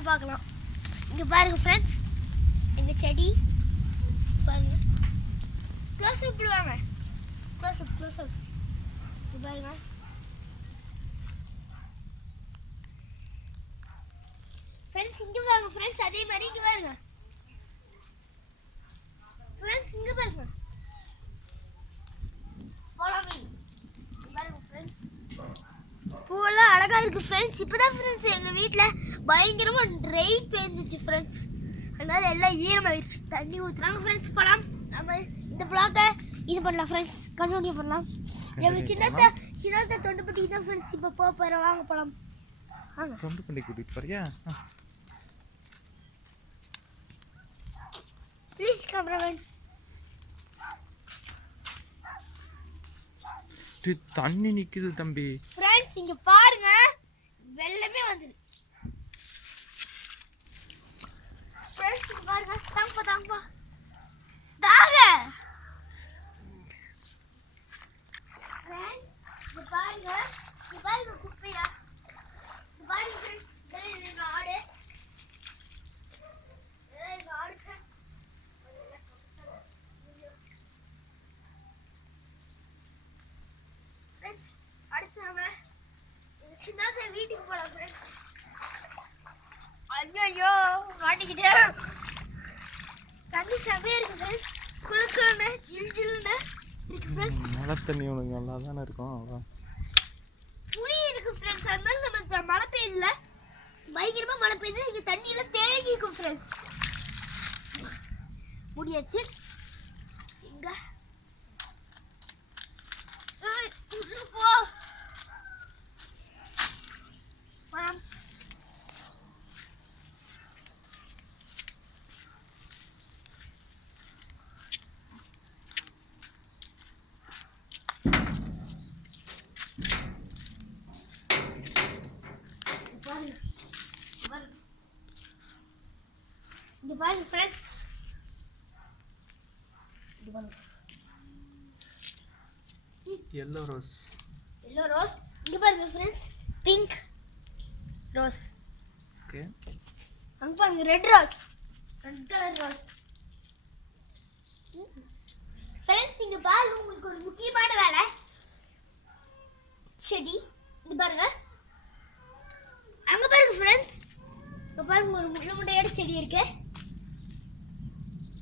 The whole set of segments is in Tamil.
அதை பார்க்கலாம். இங்கே பாருங்க ஃப்ரெண்ட்ஸ், எங்கள் செடி பாருங்க. க்ளோஸ் அப் வாங்க, க்ளோஸ் அப் இங்கே பாருங்க. ஃப்ரெண்ட்ஸ் இங்கே பாருங்க ஃப்ரெண்ட்ஸ், அதே மாதிரி இங்கே பாருங்க ஃப்ரெண்ட்ஸ், இங்கே பாருங்க பாருங்க ஃப்ரெண்ட்ஸ், பூவெல்லாம் அழகா இருக்கு ஃப்ரெண்ட்ஸ். இப்போதான் ஃப்ரெண்ட்ஸ் எங்கள் வீட்டில் பயங்கரமா ரெயின் பெஞ்சிச்சு ஃப்ரெண்ட்ஸ், அதனால எல்லாம் ஈரமாயிடுச்சு. தண்ணி ஊற்றுறாங்க ஃப்ரெண்ட்ஸ். போகலாம், நம்ம இந்த பிளாக்கை இது பண்ணலாம் ஃப்ரெண்ட்ஸ், கண்டினியூ பண்ணலாம். எங்கள் சின்னத்தை தொண்டுப்பட்டி தான் ஃப்ரெண்ட்ஸ் இப்போ போகிறோம். வாங்க போகலாம். வாங்க தொண்டுப்பட்டி கூட்டிகிட்டு போறியா? Please cameraman. தண்ணி நிக்குது தம்பி. ஃப்ரெண்ட்ஸ் இங்க பாருங்க, வெள்ளமே வந்துது. ஃப்ரெண்ட்ஸ் இங்க பாருங்க, தாங்கப்பா தாங்க. ஃப்ரெண்ட்ஸ் இங்க பாருங்க, குப்பையா இங்க பாருங்க ஃப்ரெண்ட்ஸ், எங்க ஆடு அடுத்து நம்ம சின்னதை வீட்டுக்கு போகலாம் ஃப்ரெண்ட்ஸ். ஐயோ மாட்டிக்கிட்டே, தண்ணி செமையா இருக்கு ஃப்ரெண்ட்ஸ், குளுக்குன்னு ஜில்ஜில்னு இருக்கு ஃப்ரெண்ட்ஸ். மழை தண்ணி உனக்கு நல்லா தானே இருக்கும். புளி இருக்கு ஃப்ரெண்ட்ஸ், அதனால நம்ம மழை பெய்யல, பயங்கரமா மழை பெய்யுது. இங்க தண்ணி எல்லாம் தேங்கி இருக்கும் ஃப்ரெண்ட்ஸ். முடியாச்சு. இங்க போ இங்க பாருங்க ஃப்ரெண்ட்ஸ், yellow rose. இங்க பாருங்க ஃப்ரெண்ட்ஸ், பிங்க் ரோஸ். ஓகே, அங்க பாருங்க ரெட் கலர் ரோஸ். ஃப்ரெண்ட்ஸ் இங்க பாருங்க, உங்களுக்கு ஒரு முக்கியமான வேலை. செடி இங்க பாருங்க, அங்க பாருங்க ஃப்ரெண்ட்ஸ், இங்க பாருங்க ஒரு முட்டையோட செடி இருக்கு.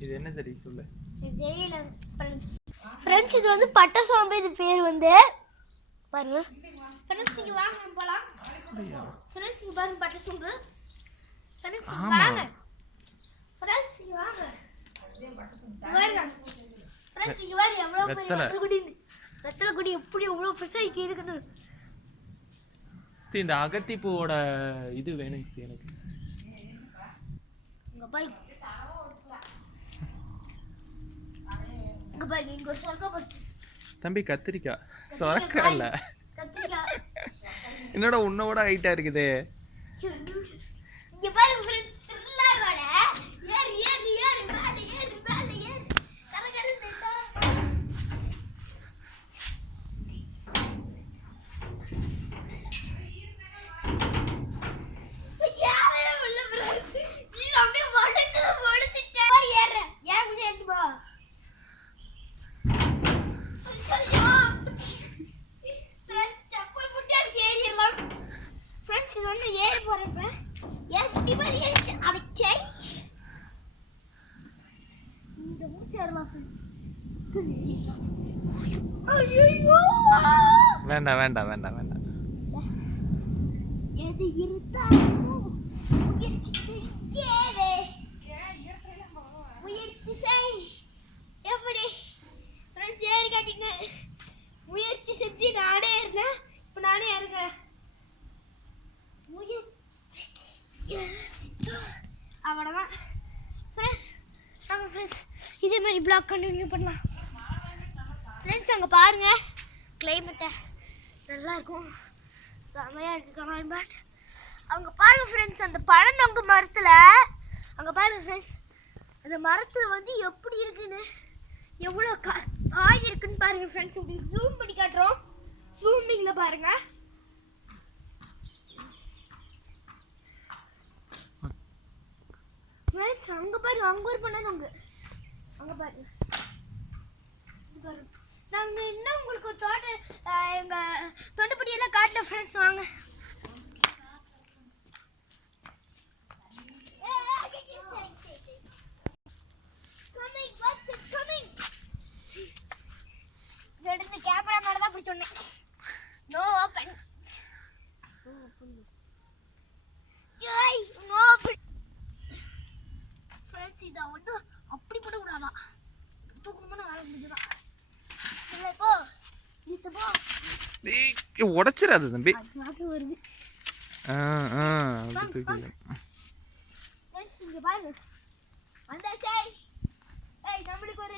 இது என்ன செடி சொல்லு? தெரியல ஃப்ரெண்ட்ஸ், இது வந்து பட்டை சோம்பு. இது பேர் வந்து பாருங்க ஃப்ரெண்ட்ஸ், நீங்க வாங்க போலாம். ஃப்ரெண்ட்ஸ் இங்க பாருங்க பட்டை சோம்பு. ஃப்ரெண்ட்ஸ் வாங்க, ஃப்ரெண்ட்ஸ் இங்க வாங்க. வாங்க ஃப்ரெண்ட்ஸ், இங்க பாருங்க எவ்வளவு பெரிய வெத்தலை கொடி எப்படி எவ்வளவு பெருசா இருக்குது. இந்த அகத்தி பூவோட இது வேணுங்க எனக்கு. இங்க பாருங்க, இங்க பாருங்க, இங்க ஒரு சொரக்கா போச்சு தம்பி. கத்திரிக்காய் சொரக்கா இல்ல, என்னோட உன்னோட ஹைட்டா இருக்குது. இங்க பாருங்க ஃப்ரெண்ட்ஸ், திருளார் வாடை. ஏறு ஏறு ஏறு மேலே ஏறு மேலே ஏறு கரகர தேசா. யாரே உள்ள ஃப்ரெண்ட்ஸ், நீ அப்படியே வளைச்சிட்டே ஏறு. ஏன் முடியாது போ. ஏறி போறப்ப ஏன் முடி மேல ஏறி அடிச்சை. இந்த மூச்சு வரலாம் ஃப்ரெண்ட்ஸ். ஐயோ வேண்டாம் வேண்டாம் வேண்டாம் வேண்டாம். எது இருந்தாலும் முயற்சி செய். எப்படி ஃப்ரெண்ட்ஸ் ஏறி காட்டிங்க, முயற்சி செஞ்சு நானே இருந்தேன், இப்போ நானே இறங்குறேன். அவ்வளோதான் ஃப்ரெண்ட்ஸ். நாங்கள் ஃப்ரெண்ட்ஸ் இதே மாதிரி பிளாக் கண்டினியூ பண்ணலாம் ஃப்ரெண்ட்ஸ். அங்கே பாருங்கள் கிளைமேட்டை நல்லாயிருக்கும், செமையாக இருக்குது கிளைமேட். அங்கே பாருங்கள் ஃப்ரெண்ட்ஸ், அந்த பழநொங்கு மரத்தில் அங்கே பாருங்கள் ஃப்ரெண்ட்ஸ், அந்த மரத்தில் வந்து எப்படி இருக்குன்னு, எவ்வளோ காய் இருக்குன்னு பாருங்கள் ஃப்ரெண்ட்ஸ். உங்களுக்கு ஜூம் பண்ணி காட்டுறோம், ஜூமிங்கில் பாருங்கள். ஃப்ரெண்ட்ஸ் அங்க பாரு, அங்க ஒரு பண்ணாது அங்க பாரு. நாங்க இன்னும் உங்களுக்கு எங்க தொண்டப்படியெல்லாம் காட்டல ஃப்ரெண்ட்ஸ். வாங்க. கேமரா மேல தான் அப்படி சொன்னேன். No open. ஏய் நோ ஓபன். ஃப்ரெண்ட்ஸ் இத வந்து அப்படி பண்ண கூடாதா? தூக்கணும்னா வேலை முடிஞ்சுதான். இல்லை போ. இது போ. டேய் உடைச்சிராத தம்பி. அது வருது. அப்படி தூக்கி. ஃப்ரெண்ட்ஸ் இங்க பாருங்க. வந்தாச்சே. ஏய் நம்மளுக்கு ஒரு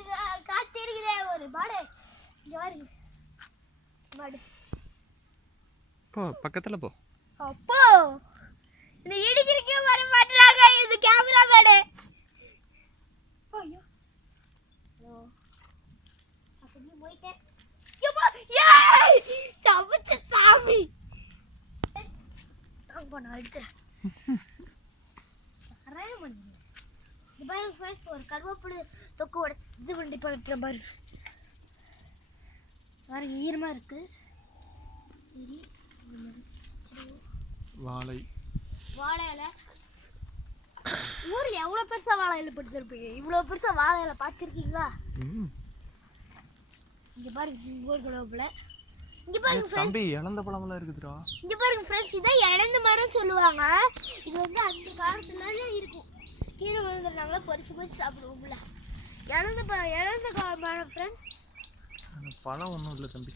காத்து இருக்குதே ஒரு பாடு. இங்க பாருங்க. பாடு. போ பக்கத்துல போ. அப்போ இந்த இடிக்கிறக்கே வர மாட்டறாங்க இது கேமரா மேலே. ஐயோ. ஹலோ. அப்படி போயிட்டே. யப்பா ஏய்! தப்பிச்ச சாமி. நான் போன அடிச்சேன். அரே மணி. இந்த பாருங்க ஃப்ரெண்ட்ஸ் ஒரு கருவேப்பிலை தொக்கு உடைச்சு இது பண்ணி போயிட்டு பாருங்க. பாருங்க ஈரமா இருக்கு. சரி. வாழை இலை. ஊர்ல எவ்வளவு பெருசா வாழை இலை படுத்திருப்பீங்க. இவ்வளவு பெருசா வாழை இலை பார்த்திருக்கீங்களா? இங்க பாருங்க ஒரு கருவேப்பிலை. இங்க பாருங்க ஃப்ரெண்ட்ஸ். தம்பி இளந்த பழமெல்லாம் இருக்குதுடா. இங்க பாருங்க ஃப்ரெண்ட்ஸ் இத இளந்த மரம் சொல்லுவாங்க. இது வந்து அந்த காலத்துல இருக்கும். கீழே விழுந்துறாங்கள பொரிச்சு சாப்பிடுவோம்ல. இளந்த மரம் ஃப்ரெண்ட்ஸ். அந்த பழம் ஒண்ணும் இல்ல தம்பி.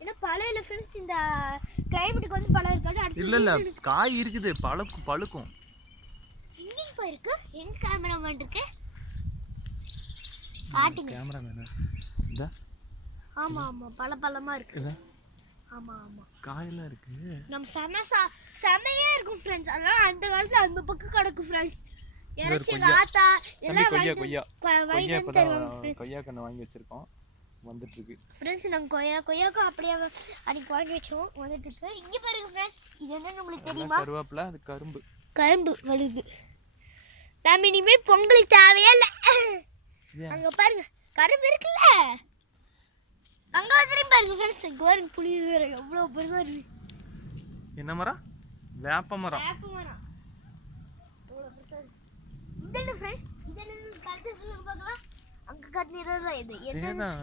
ஏன்னா பழம் இல்ல ஃப்ரெண்ட்ஸ். இந்த கிளைமேட்டுக்கு வந்து பழம் இருக்காது. இல்ல இல்ல காய் இருக்குது பழுக்கும். எங்க இருக்கு? எங்க கேமராமேன் இருக்கு? காட்டுங்க. கேமராமேன். இதா. ஆமா ஆமா பழமா இருக்கு. இதா. ஆமா ஆமா காயெல்லாம் இருக்கு. நம்ம செமையா இருக்கும் ஃப்ரெண்ட்ஸ். அதெல்லாம் அந்த காலத்துல அந்த பக்கம் கிடக்கு ஃப்ரெண்ட்ஸ். இறைச்சி ஆத்தா எல்லாம் கொய்யா கண்ணு வாங்கி வச்சிருக்கோம். வந்துட்டு இருக்கு ஃப்ரெண்ட்ஸ். நம்ம கொய்யாக்கு அப்படியே அன்னைக்கு வாங்கி வச்சோம். வந்துட்டு இருக்கு. இங்க பாருங்க ஃப்ரெண்ட்ஸ். இது என்ன உங்களுக்கு தெரியுமா? கருவேப்பிலை. அது கரும்பு வழுது. நாம இனிமே பொங்கலுக்கு தேவையே இல்லை. அங்க பாருங்க கரும்பு இருக்குல்ல. அங்க திரும்பி பாருங்க ஃப்ரெண்ட்ஸ். இங்க பாருங்க புளி எவ்வளவு பெருசா இருக்கு. என்ன மரம்? வேப்ப மரம். எவ்வளவு பெருசா இருக்கு. இந்த ஃப்ரெண்ட்ஸ் இது என்ன கழுத்து பார்க்கலாம். அங்க கட்டினதான் இது என்னதான்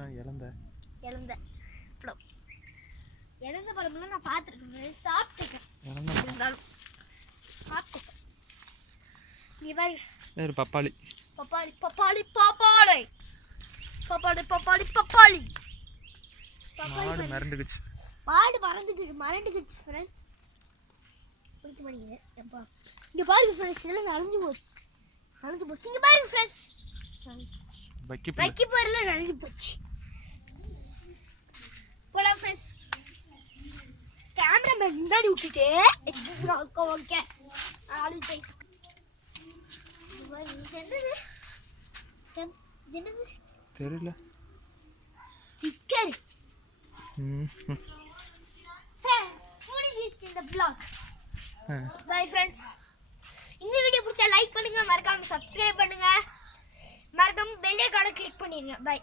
இளந்த பழம்லாம் நான் பார்த்துருக்கேன். சாப்பிட்டுருக்கேன். நீ பாரு பப்பாளி. மாடு மறந்துக்குச்சு ஃப்ரெண்ட்ஸ். இங்க பாருங்க ஃப்ரெண்ட்ஸ். இதெல்லாம் நனைஞ்சு போச்சு. இங்க பாருங்க ஃப்ரெண்ட்ஸ். வைக்கி போறல நனைஞ்சு போச்சு. போலாம் ஃப்ரெண்ட்ஸ். கேமராமேன் முன்னாடி விட்டுட்டு ஓகே ஆளு டைஸ். என்னது தெரியல. டிக்கர். இந்த vlog. Bye friends. இந்த வீடியோ பிடிச்சா லைக் பண்ணுங்க. மறக்காம சப்ஸ்கிரைப் பண்ணுங்க. மறக்காம பெல் ஐகானை கிளிக் பண்ணிருங்க. பை.